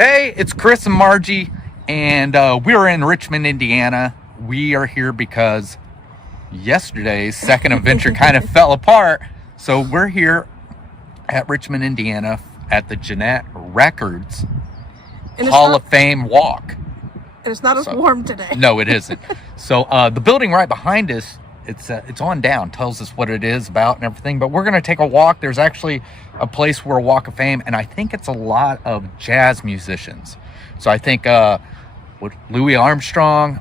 Hey, it's Chris and Margie, and we're in Richmond, Indiana. We are here because yesterday's second adventure kind of fell apart. So we're here at Richmond, Indiana at the Gennett Records Hall of Fame walk. And it's not as warm today. No, it isn't. So the building right behind us, it's on down, tells us what it is about and everything. But we're going to take a walk. There's actually a place where a Walk of Fame, and I think it's a lot of jazz musicians. So I think Louis Armstrong,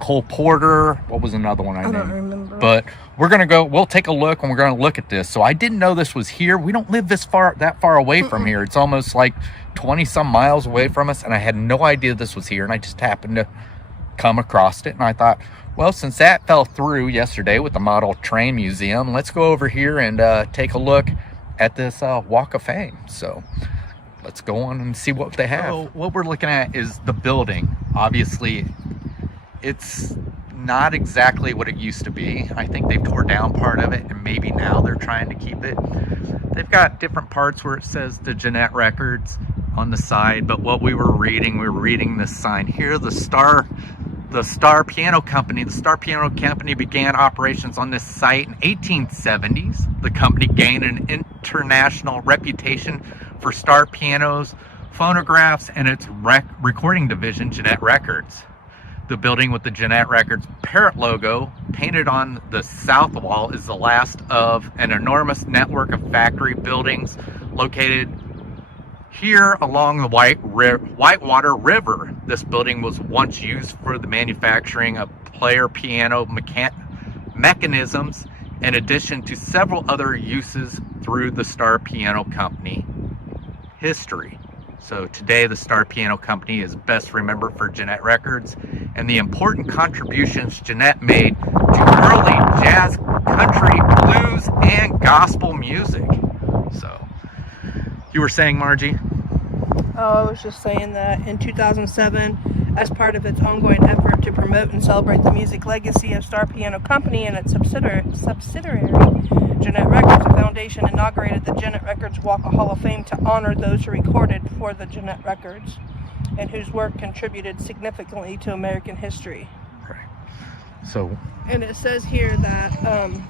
Cole Porter, what was another one I named? don't remember. But we'll take a look, and we're going to look at this. So I didn't know this was here. We don't live that far away from here. It's almost like 20 some miles away from us, and I had no idea this was here, and I just happened to come across it, and I thought, well, since that fell through yesterday with the Model Train Museum, let's go over here and take a look at this Walk of Fame. So let's go on and see what they have. So what we're looking at is the building. Obviously, it's not exactly what it used to be. I think they've tore down part of it, and maybe now they're trying to keep it. They've got different parts where it says the Gennett Records on the side, but what we were reading this sign here, the Star Piano Company. The Star Piano Company began operations on this site in 1870s. The company gained an international reputation for star pianos, phonographs, and its recording division, Gennett Records. The building with the Gennett Records parrot logo painted on the south wall is the last of an enormous network of factory buildings located here along the Whitewater River. This building was once used for the manufacturing of player piano mechanisms, in addition to several other uses through the Star Piano Company history. So today the Star Piano Company is best remembered for Gennett Records and the important contributions Gennett made to early jazz, country, blues, and gospel music. So you were saying, Margie? I was just saying that in 2007, as part of its ongoing effort to promote and celebrate the music legacy of Star Piano Company and its subsidiary Gennett Records, the foundation inaugurated the Gennett Records Walk of Hall of Fame to honor those who recorded for the Gennett Records and whose work contributed significantly to American history. Right. So, and it says here that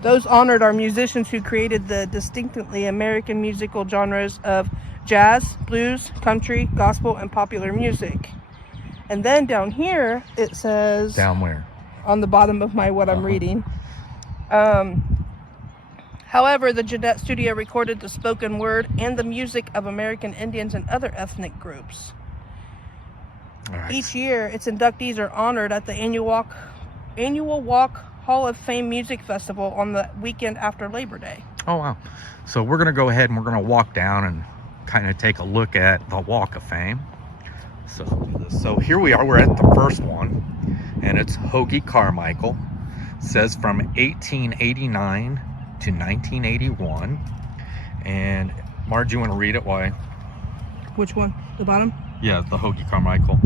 those honored are musicians who created the distinctly American musical genres of jazz, blues, country, gospel, and popular music. And then down here it says, down where? On the bottom of my I'm reading. However, the Gennett studio recorded the spoken word and the music of American Indians and other ethnic groups. Right. Each year, its inductees are honored at the annual Walk Hall of Fame Music Festival on the weekend after Labor Day. Oh, wow. So we're going to go ahead and we're going to walk down and kind of take a look at the Walk of Fame. So here we are. We're at the first one, and it's Hoagy Carmichael. It says from 1889 to 1981. And Marge, you want to read it? Why? Which one? The bottom? Yeah, the Hoagy Carmichael.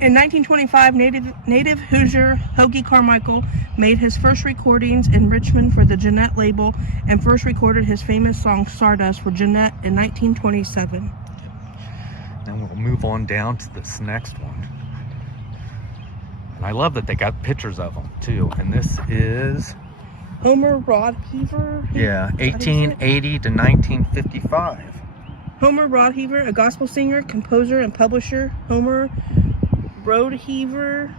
In 1925, native Hoosier Hoagy Carmichael made his first recordings in Richmond for the Gennett label and first recorded his famous song Stardust for Gennett in 1927. Then we'll move on down to this next one. And I love that they got pictures of them too. And this is Homer Rodheaver? Yeah, 1880 to 1955. Homer Rodheaver, a gospel singer, composer, and publisher. Homer Rodheaver,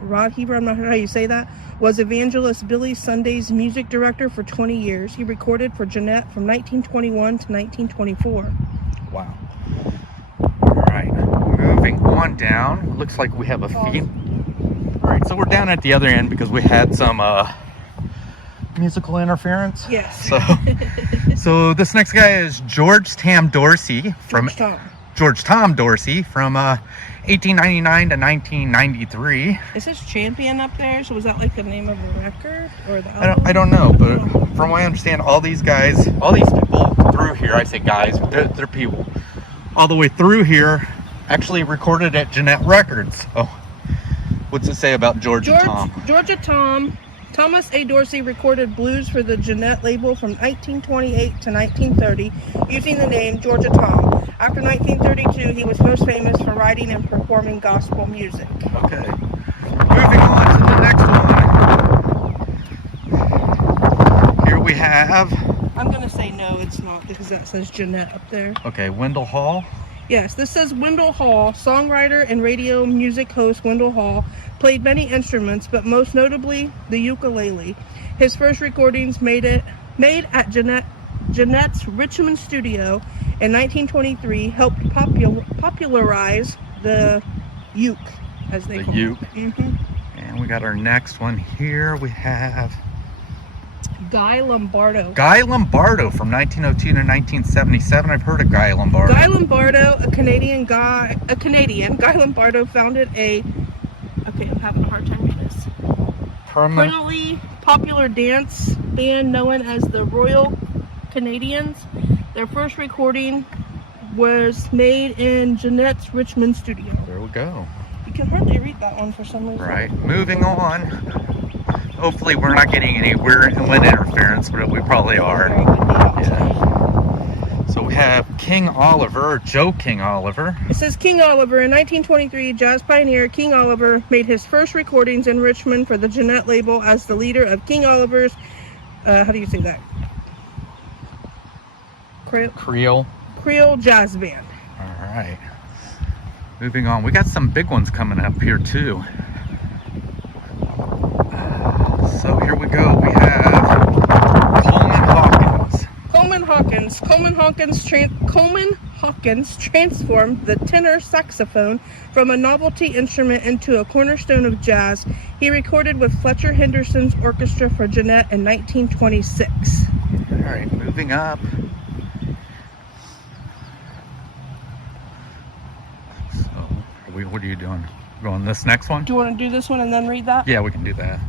I'm not sure how you say that, was evangelist Billy Sunday's music director for 20 years. He recorded for Gennett from 1921 to 1924. Wow. All right, moving on down. Looks like we have a feed. All right, so we're down at the other end because we had some musical interference. Yes. So this next guy is George Tom Dorsey from 1899 to 1993. It says champion up there, so was that like the name of the record or the album? I don't know, but from what I understand, all these people through here, I say guys, but they're people, all the way through here, actually recorded at Gennett Records. Oh, what's it say about Georgia Tom? Georgia Tom Thomas A. Dorsey recorded blues for the Gennett label from 1928 to 1930 using the name Georgia Tom. After 1932, he was most famous for writing and performing gospel music. Okay. Moving on to the next one. Here we have... I'm going to say no, it's not, because that says Gennett up there. Okay, Wendell Hall. Yes, this says Wendell Hall, songwriter and radio music host Wendell Hall, played many instruments, but most notably the ukulele. His first recordings made at Gennett's Richmond studio in 1923 helped popularize the uke, as they call it. Uke. And we got our next one here. We have Guy Lombardo. Guy Lombardo from 1902 to 1977. I've heard of Guy Lombardo. Guy Lombardo, a Canadian. Guy Lombardo founded okay, I'm having a hard time with this. Permanently popular dance band known as the Royal Canadians. Their first recording was made in Gennett's Richmond studio. There we go. You can hardly read that one for some reason. Right. Moving on. Hopefully we're not getting any wind interference, but we probably are. Very good day. Yeah. So we have King Oliver, Joe King Oliver. It says King Oliver. In 1923, jazz pioneer King Oliver made his first recordings in Richmond for the Gennett label as the leader of King Oliver's, how do you say that? Creole jazz band. All right. Moving on. We got some big ones coming up here too. So here we go. We have Coleman Hawkins transformed the tenor saxophone from a novelty instrument into a cornerstone of jazz. He recorded with Fletcher Henderson's orchestra for Gennett in 1926. All right, moving up. So, what are you doing? Going this next one? Do you want to do this one and then read that? Yeah, we can do that.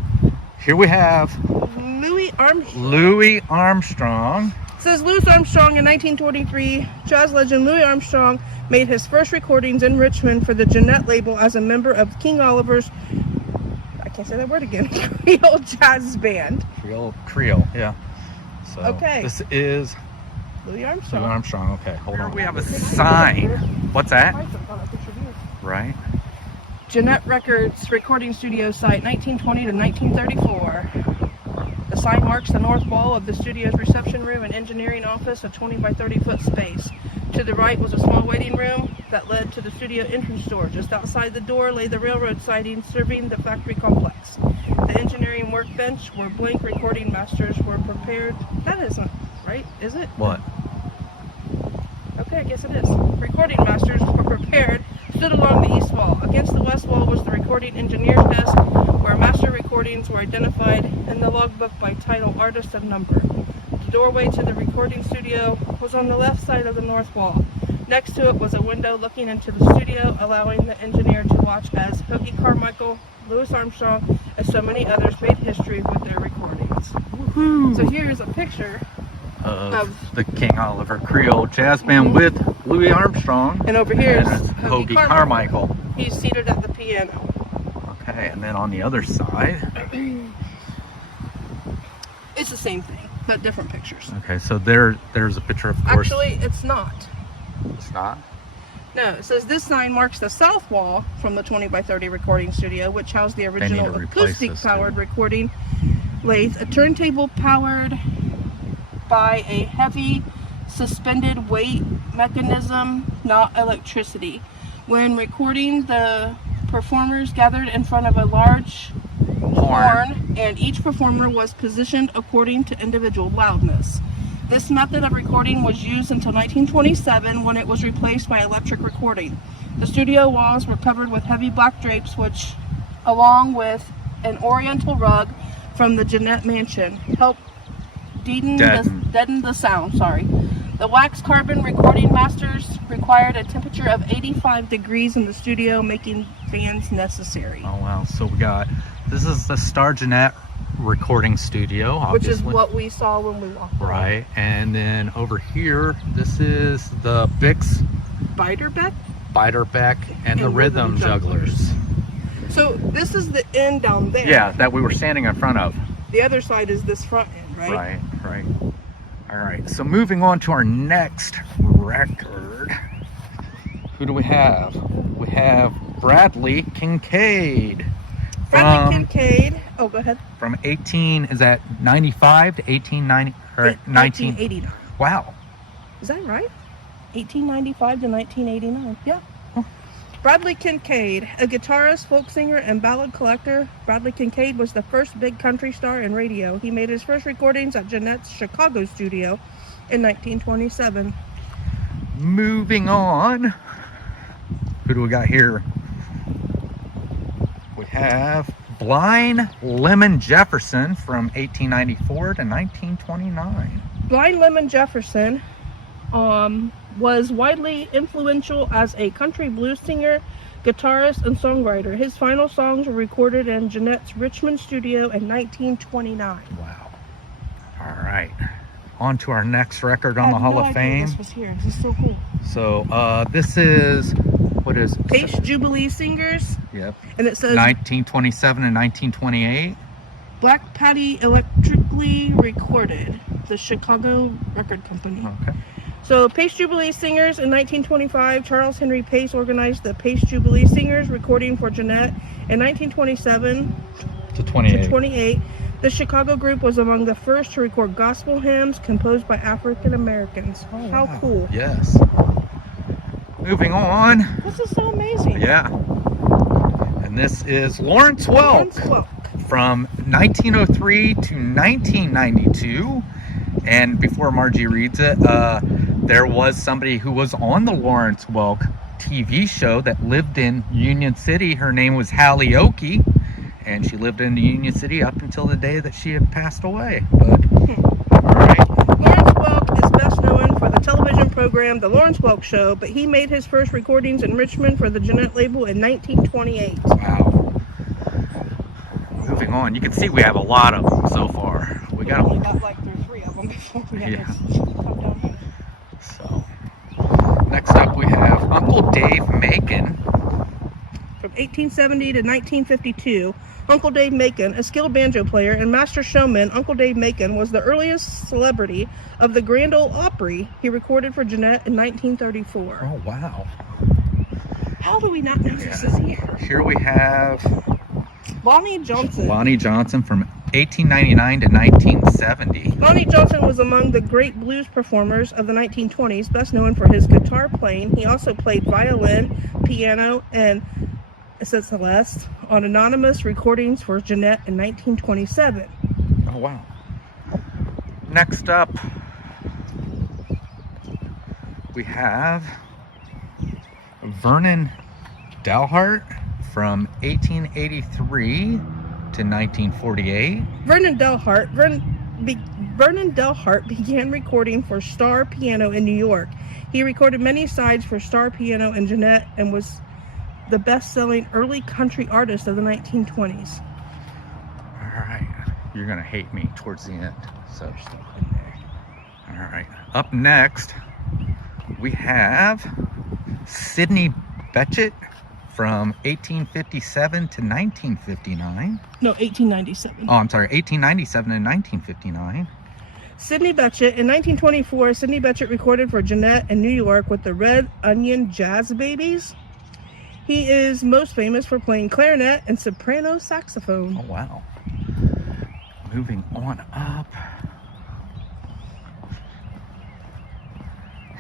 Here we have Louis Armstrong. It says Louis Armstrong in 1923. Jazz legend Louis Armstrong made his first recordings in Richmond for the Gennett label as a member of King Oliver's, I can't say that word again, Creole jazz band. Creole, yeah. So okay. This is Louis Armstrong. Okay, hold on. We have a sign. What's that? Right. Gennett Records recording studio site, 1920 to 1934. The sign marks the north wall of the studio's reception room and engineering office, a 20 by 30 foot space. To the right was a small waiting room that led to the studio entrance door. Just outside the door lay the railroad siding serving the factory complex. The engineering workbench where blank recording masters were prepared. That isn't right, is it? What? Okay, I guess it is. Recording masters were prepared, stood along the east wall. Against the west wall was the recording engineer's desk, where master recordings were identified in the logbook by title, artist, and number. The doorway to the recording studio was on the left side of the north wall. Next to it was a window looking into the studio, allowing the engineer to watch as Hoagie Carmichael, Louis Armstrong, and so many others made history with their recordings. Woohoo! So here's a picture of the King Oliver Creole Jazz Band with Louis Armstrong. And over here is Hoagie Carmichael. He's seated at the piano. Okay, and then on the other side, it's the same thing, but different pictures. Okay, so there's a picture, of course. Actually, it's not. It's not? No, it says this sign marks the south wall from the 20 by 30 recording studio, which housed the original acoustic-powered recording lathe, a turntable powered by a heavy suspended weight mechanism, not electricity. When recording, the performers gathered in front of a large horn, and each performer was positioned according to individual loudness. This method of recording was used until 1927, when it was replaced by electric recording. The studio walls were covered with heavy black drapes, which, along with an oriental rug from the Gennett mansion, helped deaden the sound. The wax carbon recording masters required a temperature of 85 degrees in the studio, making fans necessary. Oh wow, so this is the Star Gennett recording studio, obviously. Which is what we saw when we walked around. Right, and then over here, this is the Bix Beiderbecke and the Rhythm Jugglers. So this is the end down there. Yeah, that we were standing in front of. The other side is this front end, right? Right, right. All right, so moving on to our next record. Who do we have? We have Bradley Kincaid. Bradley Kincaid. Oh, go ahead. From 95 to 1890, or 1989. Wow. Is that right? 1895 to 1989. Yeah. Huh. Bradley Kincaid, a guitarist, folk singer, and ballad collector. Bradley Kincaid was the first big country star in radio. He made his first recordings at Gennett's Chicago studio in 1927. Moving on. Who do we got here? We have Blind Lemon Jefferson from 1894 to 1929. Blind Lemon Jefferson was widely influential as a country blues singer, guitarist, and songwriter. His final songs were recorded in Gennett's Richmond studio in 1929. Wow. All right. On to our next record on the Hall of Fame. This was here. This is so cool. So this is, what is it? Pace Jubilee Singers. Yep. And it says 1927 and 1928. Black Patty Electrically Recorded, the Chicago Record Company. Okay. So Pace Jubilee Singers in 1925, Charles Henry Pace organized the Pace Jubilee Singers, recording for Gennett. In 1927 To 28. to 28, the Chicago group was among the first to record gospel hymns composed by African Americans. Oh, how wow. cool. Yes. Moving on. This is so amazing. Yeah. And this is Lawrence Welk. Lawrence Welk. From 1903 to 1992. And before Margie reads it, there was somebody who was on the Lawrence Welk TV show that lived in Union City. Her name was Hallie Oakey, and she lived in Union City up until the day that she had passed away. But all right. Lawrence Welk is best known for the television program The Lawrence Welk Show, but he made his first recordings in Richmond for the Gennett label in 1928. Wow. Moving on, you can see we have a lot of them so far. We got only them. got like three of them before we had Yeah. to come down here. So next up we have Uncle Dave Macon. From 1870 to 1952, Uncle Dave Macon, a skilled banjo player and master showman, Uncle Dave Macon was the earliest celebrity of the Grand Ole Opry. He recorded for Gennett in 1934. Oh wow. How do we not know this is here? Here we have Lonnie Johnson. Lonnie Johnson from 1899 to 1970. Lonnie Johnson was among the great blues performers of the 1920s, best known for his guitar playing. He also played violin, piano, and Celeste on anonymous recordings for Gennett in 1927. Oh wow. Next up we have Vernon Dalhart from 1883 to 1948. Vernon Dalhart began recording for Star Piano in New York. He recorded many sides for Star Piano and Gennett and was the best-selling early country artist of the 1920s. All right. You're going to hate me towards the end. So, all right. Up next, we have Sidney Bechet from 1857 to 1959. No, 1897. Oh, I'm sorry, 1897 and 1959. Sidney Bechet. In 1924, Sidney Bechet recorded for Gennett in New York with the Red Onion Jazz Babies. He is most famous for playing clarinet and soprano saxophone. Oh, wow. Moving on up.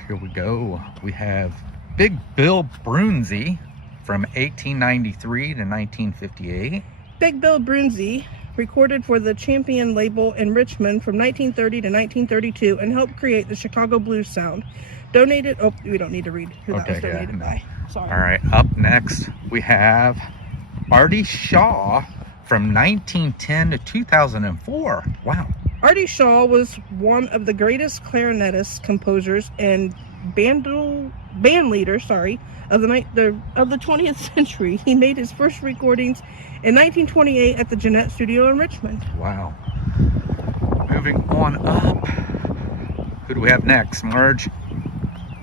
Here we go. We have Big Bill Brunzi from 1893 to 1958. Big Bill Brunzi recorded for the Champion label in Richmond from 1930 to 1932 and helped create the Chicago blues sound. Donated, oh, we don't need to read who that was donated by. Sorry. All right, up next we have Artie Shaw from 1910 to 2004. Wow. Artie Shaw was one of the greatest clarinetists, composers, and band leaders, of the 20th century. He made his first recordings in 1928 at the Gennett studio in Richmond. Wow. Moving on up. Who do we have next, Marge?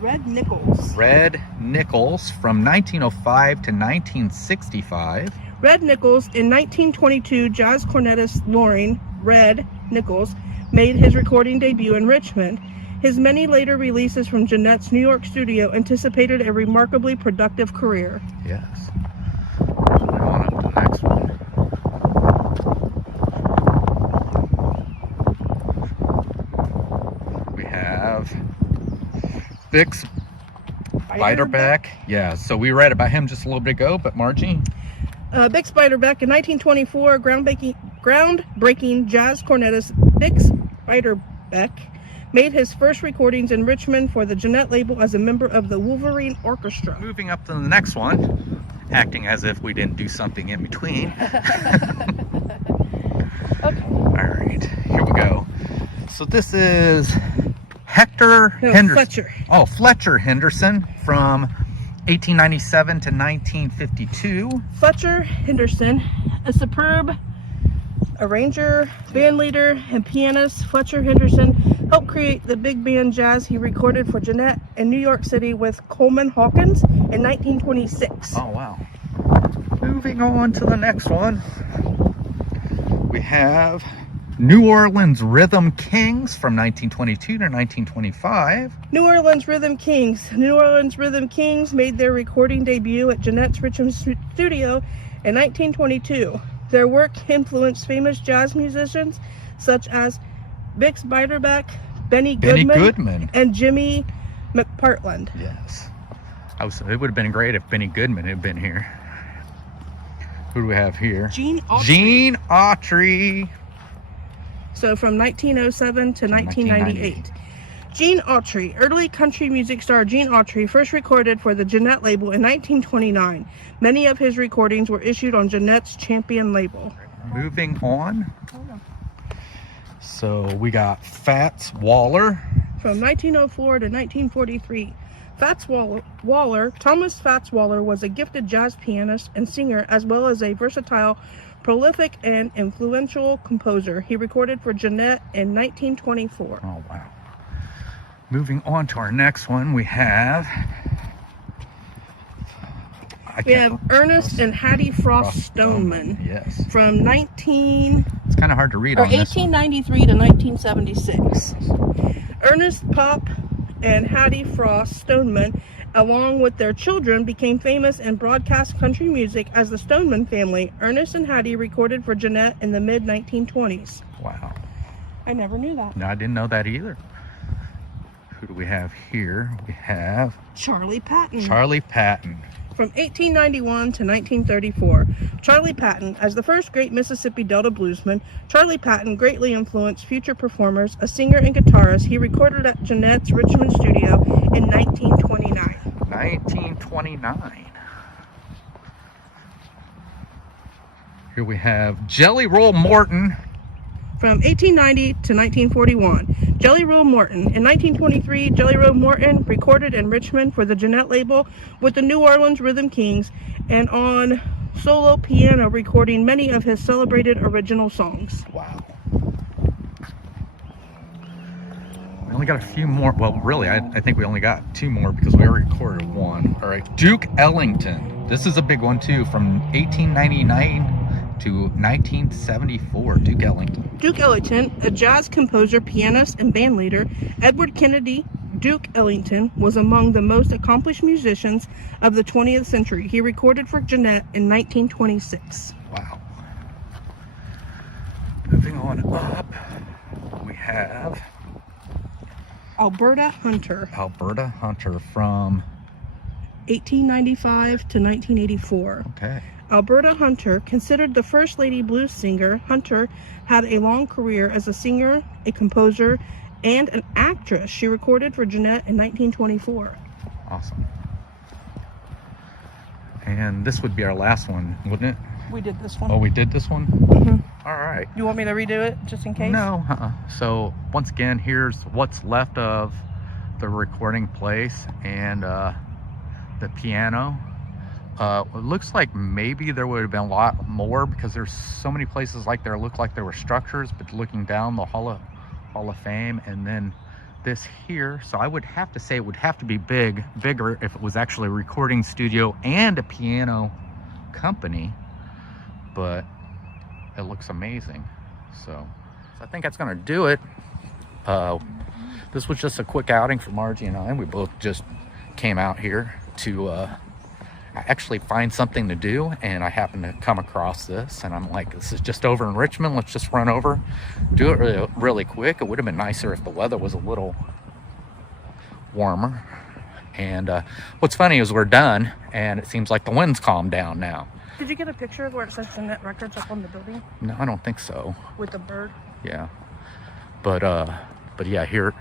Red Nichols. Red Nichols from 1905 to 1965. Red Nichols, in 1922, jazz cornetist Red Nichols, made his recording debut in Richmond. His many later releases from Gennett's New York studio anticipated a remarkably productive career. Yes. Moving on up to the next one. We have Bix Beiderbecke. Yeah, so we read about him just a little bit ago, but Margie? Bix Beiderbecke, in 1924, groundbreaking jazz cornetist Bix Beiderbecke made his first recordings in Richmond for the Gennett label as a member of the Wolverine Orchestra. Moving up to the next one, acting as if we didn't do something in between. Okay. All right, here we go. So this is Hector Henderson. Fletcher. Oh, Fletcher Henderson from 1897 to 1952. Fletcher Henderson, a superb arranger, band leader, and pianist. Fletcher Henderson helped create the big band jazz he recorded for Gennett in New York City with Coleman Hawkins in 1926. Oh, wow. Moving on to the next one, we have New Orleans Rhythm Kings from 1922 to 1925. New Orleans Rhythm Kings. New Orleans Rhythm Kings made their recording debut at Gennett's Richmond studio in 1922. Their work influenced famous jazz musicians such as Bix Beiderbecke, Benny Goodman, and Jimmy McPartland. Yes. It would have been great if Benny Goodman had been here. Who do we have here? Gene Autry. Gene Autry. So from 1907 to 1998. Gene Autry, early country music star Gene Autry, first recorded for the Gennett label in 1929. Many of his recordings were issued on Gennett's Champion label. Moving on. So we got Fats Waller. From 1904 to 1943. Thomas Fats Waller was a gifted jazz pianist and singer, as well as a versatile, prolific, and influential composer. He recorded for Gennett in 1924. Oh, wow. Moving on to our next one, we have Ernest and Hattie Frost Stoneman. Yes. From It's kind of hard to read on this one. 1893 to 1976. Ernest Pop and Hattie Frost Stoneman, along with their children, became famous in broadcast country music as the Stoneman family. Ernest and Hattie recorded for Gennett in the mid-1920s. Wow. I never knew that. No, I didn't know that either. Who do we have here? We have Charlie Patton. Charlie Patton. From 1891 to 1934. Charlie Patton, as the first great Mississippi Delta bluesman, Charlie Patton greatly influenced future performers. A singer and guitarist, he recorded at Gennett's Richmond studio in 1929. 1929. Here we have Jelly Roll Morton. From 1890 to 1941. Jelly Roll Morton. In 1923, Jelly Roll Morton recorded in Richmond for the Gennett label with the New Orleans Rhythm Kings and on solo piano, recording many of his celebrated original songs. Wow. We only got a few more. Well, really, I think we only got two more because we already recorded one. All right, Duke Ellington. This is a big one too, from 1899 to 1974. Duke Ellington. Duke Ellington, a jazz composer, pianist, and bandleader. Edward Kennedy Duke Ellington was among the most accomplished musicians of the 20th century. He recorded for Gennett in 1926. Wow. Moving on up, we have Alberta Hunter. Alberta Hunter from 1895 to 1984. Okay. Alberta Hunter, considered the first lady blues singer, Hunter had a long career as a singer, a composer, and an actress. She recorded for Gennett in 1924. Awesome. And this would be our last one, wouldn't it? We did this one. Oh, we did this one? Mm-hmm. All right. You want me to redo it just in case? No. So once again, here's what's left of the recording place and the piano. It looks like maybe there would have been a lot more because there's so many places like there look like there were structures, but looking down the Hall of Fame, and then this here. So I would have to say it would have to be bigger if it was actually a recording studio and a piano company, but it looks amazing. So So I think that's gonna do it. This was just a quick outing for Margie and I. We both just came out here to actually find something to do, and I happened to come across this, and I'm like, this is just over in Richmond. Let's just run over, do it really, really quick. It would have been nicer if the weather was a little warmer. And what's funny is we're done, and it seems like the wind's calmed down now. Did you get a picture of where it says Gennett Records up on the building? No, I don't think so. With the bird? Yeah. But yeah, here,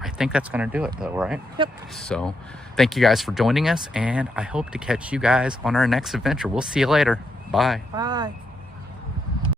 I think that's going to do it though, right? Yep. So thank you guys for joining us, and I hope to catch you guys on our next adventure. We'll see you later. Bye. Bye.